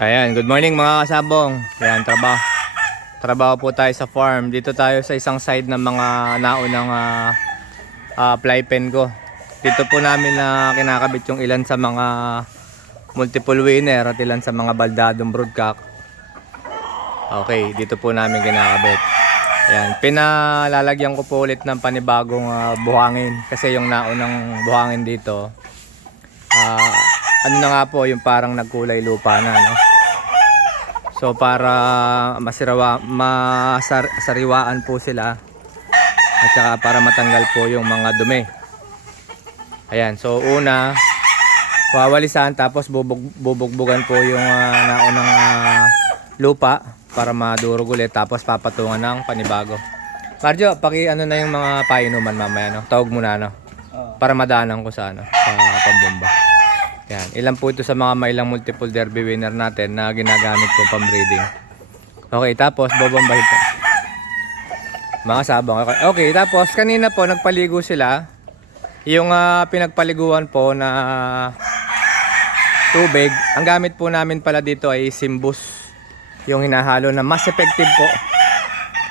Ayan, good morning mga kasabong. Ayan, trabaho po tayo sa farm. Dito tayo sa isang side ng mga naunang fly pen ko. Dito po namin na kinakabit yung ilan sa mga multiple winner at ilan sa mga baldadong broodcock. Okay, dito po namin kinakabit. Ayan, pinalalagyan ko po ulit ng panibagong buhangin. Kasi yung naunang buhangin dito, ano na nga po, yung parang nagkulay lupa na, no? So para masariwaan po sila at saka para matanggal po yung mga dumi. Ayan, so una wawalisan tapos bubugbugan po yung naunang lupa para madurog ulit tapos papatungan ng panibago. Marjo, ano na yung mga painuman mamaya, no? Tawag muna, no? Para madaanan ko sa sa pambomba. Yan, ilan po ito sa mga mailang multiple derby winner natin na ginagamit po pang breeding. Okay, tapos bobombahin po. Mga sabong. Okay, tapos kanina po nagpaligo sila. Yung pinagpaliguan po na tubig, ang gamit po namin pala dito ay Simbus. Yung hinahalo na mas effective po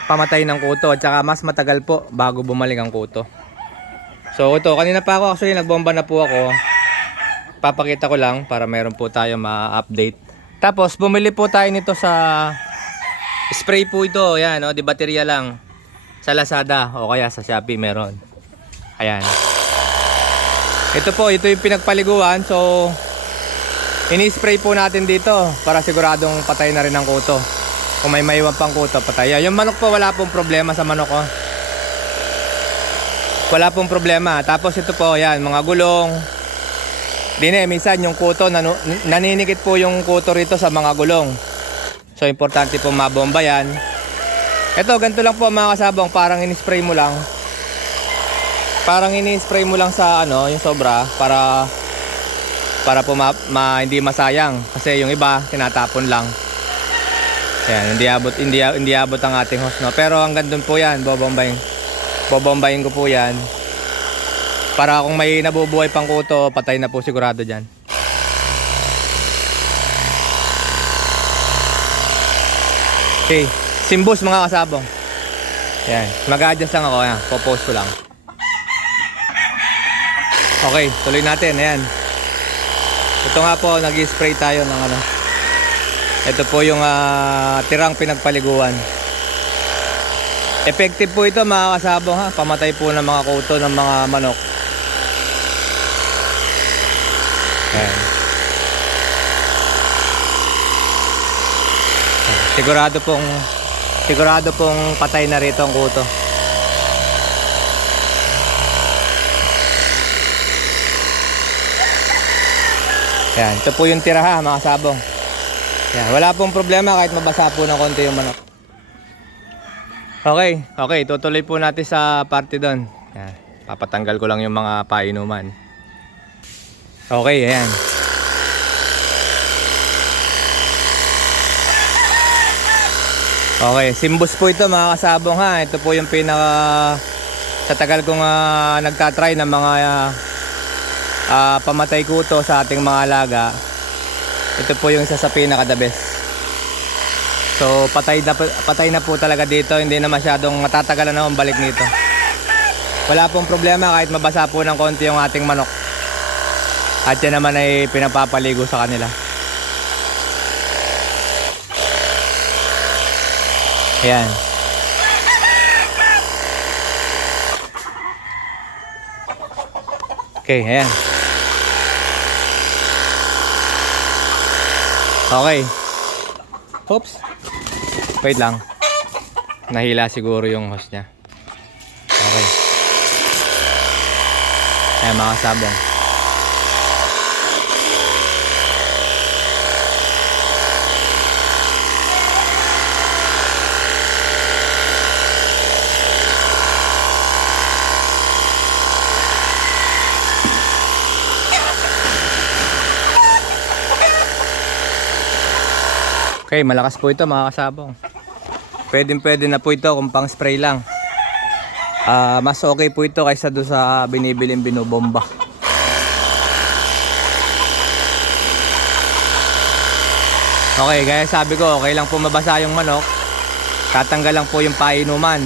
pamatay ng kuto at saka mas matagal po bago bumalik ang kuto. So ito, kanina pa ako actually nagbomba na po ako. Papakita ko lang para meron po tayo ma-update. Tapos bumili po tayo nito sa spray po ito. Ayan, di baterya lang. Sa Lazada o kaya sa Shopee meron. Ayan. Ito yung pinagpaliguan. So ini-spray po natin dito para siguradong patay na rin ang kuto. Kung may maiwan pang kuto, patay. Yung manok po, wala pong problema sa manok ko. Wala pong problema. Tapos ito po, ayan, mga gulong. Minsan yung kuto, naninikit po yung kuto rito sa mga gulong. So importante po mabomba yan. Ito, ganito lang po mga kasabong, parang ini-spray mo lang. Parang ini-spray mo lang sa yung sobra para po hindi masayang. Kasi yung iba, tinatapon lang. Ayan, hindi abot ang ating hose, no? Pero hanggang dun po yan, bobombayin ko po yan. Para kung may nabubuhay pang kuto, patay na po sigurado dyan. Okay, Simbus mga kasabong. Yan, mag-adjust lang ako. Yan, popost ko lang. Okay, tuloy natin. Ayan. Ito nga po, nag-spray tayo ng Ito po yung tirang pinagpaliguan. Effective po ito mga kasabong, ha. Pamatay po ng mga kuto ng mga manok. Ayan. Sigurado pong patay na rito ang kuto. Ayan, ito po yung tira, ha, mga sabong. Ayan, wala pong problema kahit mabasa po ng konti yung manok. Okay, tutuloy po natin sa parte doon. Ayan, papatanggal ko lang yung mga painuman. Okay, ayan. Okay, Simbus po ito mga kasabong, ha. Ito po yung sa tagal kong nagtatry ng mga pamatay kuto sa ating mga alaga. Ito po yung isa sa pinaka the best. So patay na po talaga dito. Hindi na masyadong matatagalan na ang balik nito. Wala pong problema kahit mabasa po ng konti yung ating manok. At yan naman ay pinapapaligo sa kanila. Ayan. Okay, ayan. Okay. Oops. Wait lang. Nahila siguro yung hose niya. Okay. Ayan mga sabong. Okay, malakas po ito mga kasabong. Pwede na po ito kung pang spray lang. Mas okay po ito kaysa doon sa binibiling binubomba. Okay, gaya sabi ko, okay lang po mabasa yung manok. Tatanggal lang po yung painuman.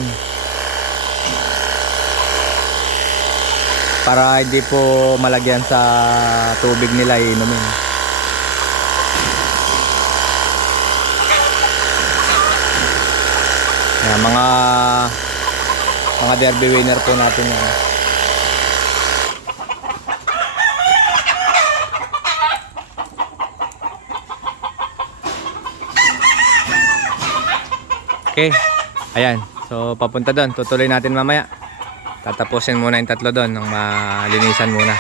Para hindi po malagyan sa tubig nila inumin. Yan, mga derby winner po natin yan. Okay, ayan. So papunta doon, tutuloy natin mamaya. Tatapusin muna yung tatlo doon ng malinisan muna.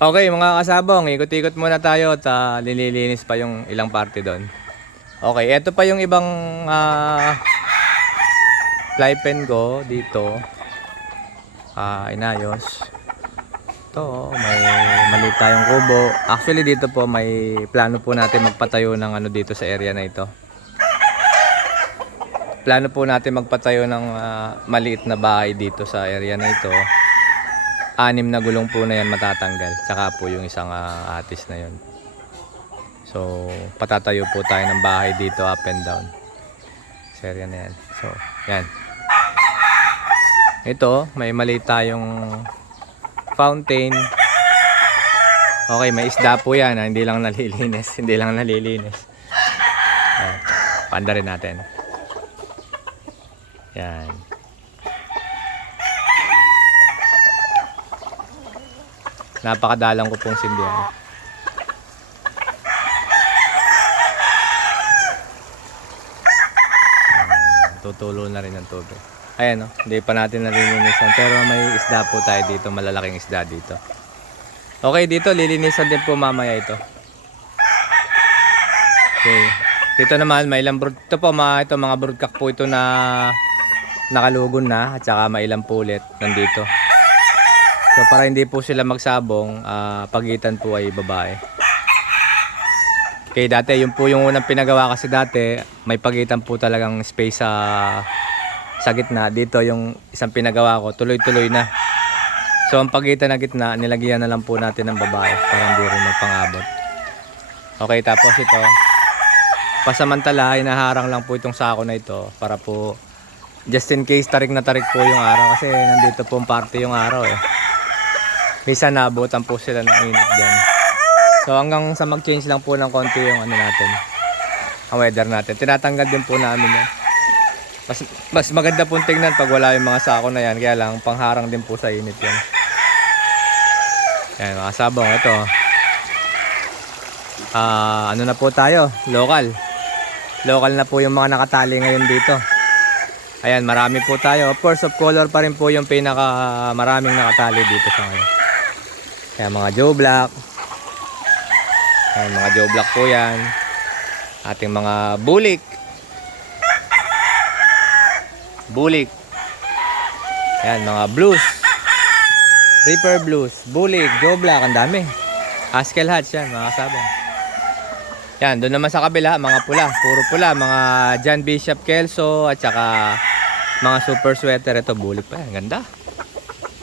Okay mga kasabong, ikot-ikot muna tayo at lililinis pa yung ilang parte doon. Okay, eto pa yung ibang fly pen ko dito. Inayos. Ito, may maliit tayong kubo. Actually dito po may plano po natin magpatayo ng ano dito sa area na ito. Plano po natin magpatayo ng maliit na bahay dito sa area na ito. 6 na gulong po na yan matatanggal. Tsaka po yung isang atis na yun. So, patatayo po tayo ng bahay dito up and down. Sa area na yan. So, yan. Ito, may maliit tayong fountain. Okay, may isda po yan. Hindi lang nalilinis. Hindi lang nalilinis. Panda rin natin. Yan. Napakadalang ko pong simbihan. Tutulo na rin ang tubig. Ayan, no? Hindi pa natin nalilinisan. Pero may isda po tayo dito. Malalaking isda dito. Okay, dito lilinisan din po mamaya ito. Okay. Dito naman may ilang brood. Ito po mga broodcock po ito na nakalugon na. At saka may ilang pulit nandito. So para hindi po sila magsabong, pagitan po ay babae. Okay, dati yun po yung unang pinagawa kasi dati may pagitan po talagang space sa gitna. Dito yung isang pinagawa ko, tuloy-tuloy na. So ang pagitan na gitna, nilagyan na lang po natin ng babae para hindi rin magpangabot. Okay, tapos ito, pasamantala, hinaharang lang po itong sako na ito para po just in case tarik na tarik po yung araw kasi nandito po party yung araw eh. Minsan naabutan po sila ng init dyan. So hanggang sa mag-change lang po ng konti yung ano natin, ang weather natin. Tinatanggal din po namin yan. Mas maganda po tingnan pag wala yung mga sako na yan. Kaya lang pangharang din po sa init yan. Yan mga sabong, ito. Ano na po tayo? Local. Local na po yung mga nakatali ngayon dito. Ayan, marami po tayo. Of course, of color pa rin po yung pinaka maraming nakatali dito sa ngayon. Kaya mga Joe Black. Ayan, mga Joe Black po yan. Ating mga bulik. Bulik. Ayan, mga blues. Reaper blues. Bulik, Joe Black, ang dami. Haskell hats yan, mga sabong. Yan, doon naman sa kabila, mga pula. Puro pula, mga John Bishop Kelso at saka mga super sweater. Ito, bulik pa yan, ganda.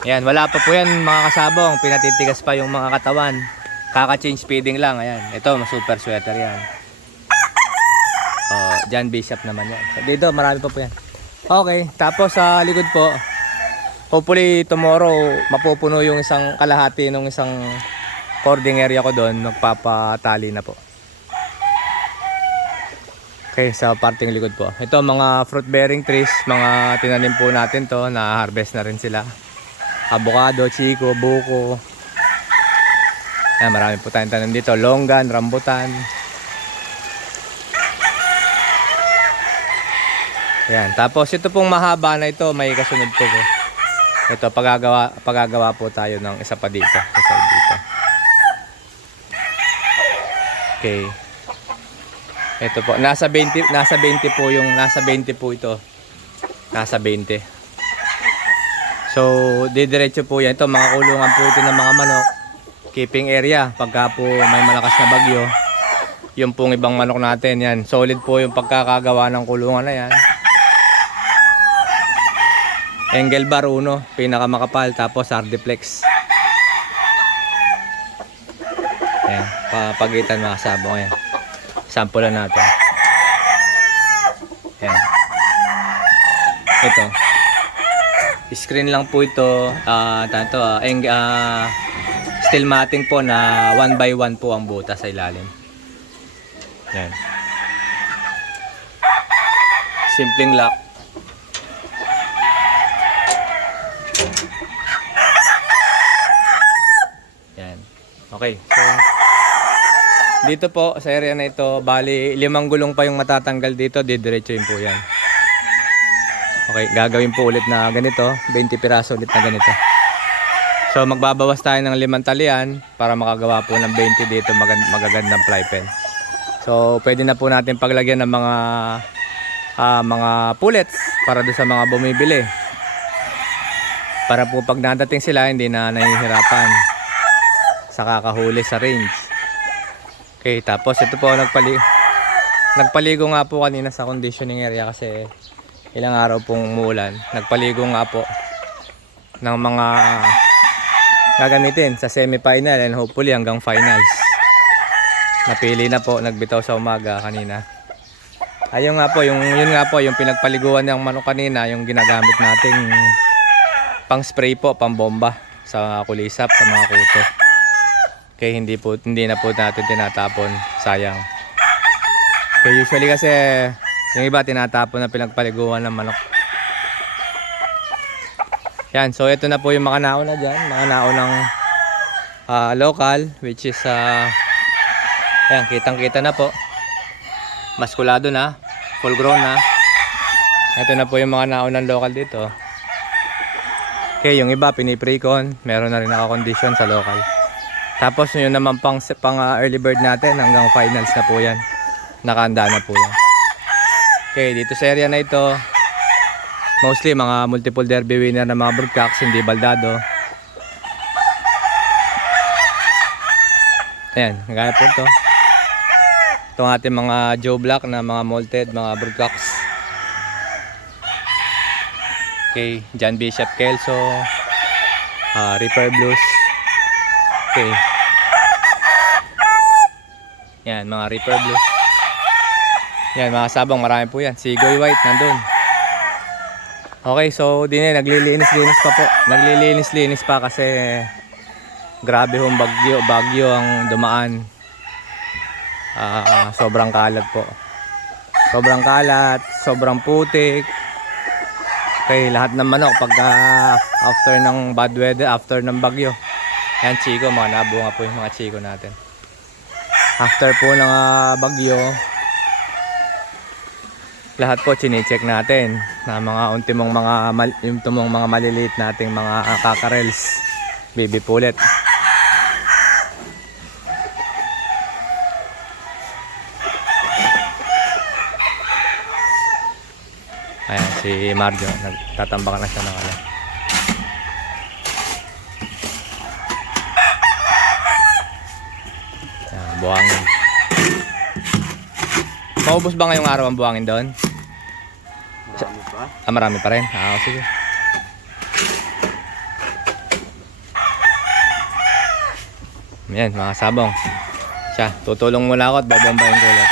Ayan, wala pa po yan mga kasabong. Pinatitigas pa yung mga katawan. Kaka-change feeding lang. Ayan, ito, super sweater yan. Oh, John Bishop naman yan. So, dito, marami pa po yan. Okay, tapos sa likod po, hopefully tomorrow mapupuno yung isang kalahati ng isang cording area ko doon. Magpapatali na po. Okay, sa parting likod po. Ito mga fruit bearing trees, mga tinanim po natin to, na-harvest na rin sila. Avocado, chico, buko. Ayan, marami po tayong tanim dito. Longgan, rambutan. Ayan, tapos ito pong mahaba na ito, may kasunod po po. Ito, pagagawa po tayo ng isa pa dito, sa side dito. Okay. Ito po, nasa 20 po yung, nasa 20 po ito. Nasa 20. So, didiretso po yan. Ito, mga kulungan po ito ng mga manok. Keeping area. Pagka po may malakas na bagyo, yung pong ibang manok natin, yan. Solid po yung pagkakagawa ng kulungan na yan. Angle bar 1, pinakamakapal. Tapos Ardiplex. Ayan, pagitan mga sabong. Ayan. Sample natin. Ayan. Ito. Screen lang po ito. Steel matting po na 1 by 1 po ang butas sa ilalim. Ayan. Simpleng lock. Ayan. Okay. So, dito po sa area na ito, bali 5 gulong pa yung matatanggal dito, didiretsuhin po yan. Okay, gagawin po ulit na ganito, 20 piraso ulit na ganito. So magbabawas tayo ng 5 talian para makagawa po ng 20 dito magagandang fly pen. So pwede na po natin paglagyan ng mga pullets para doon sa mga bumibili. Para po pag nadating sila hindi na nahihirapan sa kakahuli sa range. Okay, tapos ito po nagpaligo nga po kanina sa conditioning area kasi ilang araw pong umulan. Nagpaligo nga po ng mga gagamitin sa semi-final and hopefully hanggang finals. Napili na po, nagbitaw sa umaga kanina. Ayun nga po, yun nga po yung pinagpaliguan ng manok kanina, yung ginagamit nating pang spray po, pang bomba sa kulisap, sa mga kuto. Okay, hindi na po natin tinatapon, sayang. Okay, usually kasi yung iba tinatapon na pinagpaliguan ng manok. Yan, so ito na po yung mga nauna dyan, mga naunang local, which is yan, kitang kita na po, maskulado na, full grown na. Ito na po yung mga naunang local dito. Okay, yung iba piniprecon, meron na rin naka-condition sa local. Tapos yun naman pang early bird natin hanggang finals na po yan. Nakahanda na po yan. Okay, dito sa area na ito, mostly mga multiple derby winner na mga broodcocks, hindi baldado. Ayan, gaya po ito. Ito ang ating mga Joe Black na mga molted, mga broodcocks. Okay, John Bishop Kelso, Reaper Blues. Okay. Yan, mga Reaper Blues. Yan, mga sabang, marami po yan. Sigoy White, nandun. Okay, so din naglilinis-linis pa po. Naglilinis-linis pa kasi grabe hong bagyo ang dumaan. Sobrang kalat po. Sobrang kalat, sobrang putik. Okay, lahat ng manok pagka after ng bad weather, after ng bagyo. Yan, chiko, mga nabunga po yung mga chiko natin. After po ng bagyo, lahat po chine-check natin na mga ultimong mga maliliit nating mga kakarels, baby pullet. Ayan, si Marjo, nagtatambakan na siya ng ano. Ayan, buhangin. Maubos ba ngayong araw ang buhangin doon? Marami pa? Marami pa rin? Sige. Ayan, mga sabong. Siya, tutulong muna ako at babombahin ko ulit.